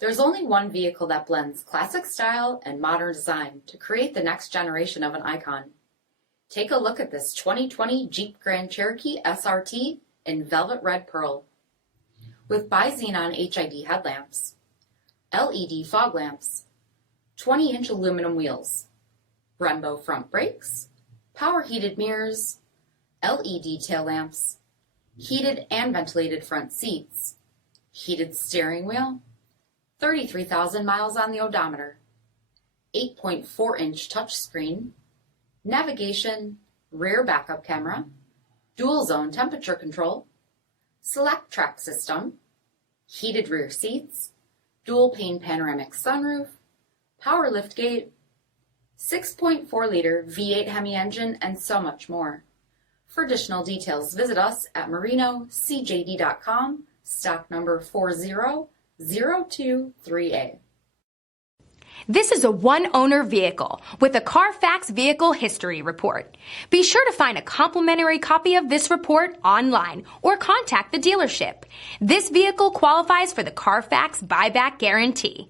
There's only one vehicle that blends classic style and modern design to create the next generation of an icon. Take a look at this 2020 Jeep Grand Cherokee SRT in velvet red pearl. With bi-xenon HID headlamps, LED fog lamps, 20-inch aluminum wheels, Brembo front brakes, power heated mirrors, LED tail lamps, heated and ventilated front seats, heated steering wheel, 33,000 miles on the odometer, 8.4-inch touchscreen, navigation, rear backup camera, dual zone temperature control, select track system, heated rear seats, dual pane panoramic sunroof, power liftgate, 6.4-liter V8 HEMI engine, and so much more. For additional details, visit us at marinocjd.com, stock number 400238. This is a one-owner vehicle with a Carfax Vehicle History Report. Be sure to find a complimentary copy of this report online or contact the dealership. This vehicle qualifies for the Carfax Buyback Guarantee.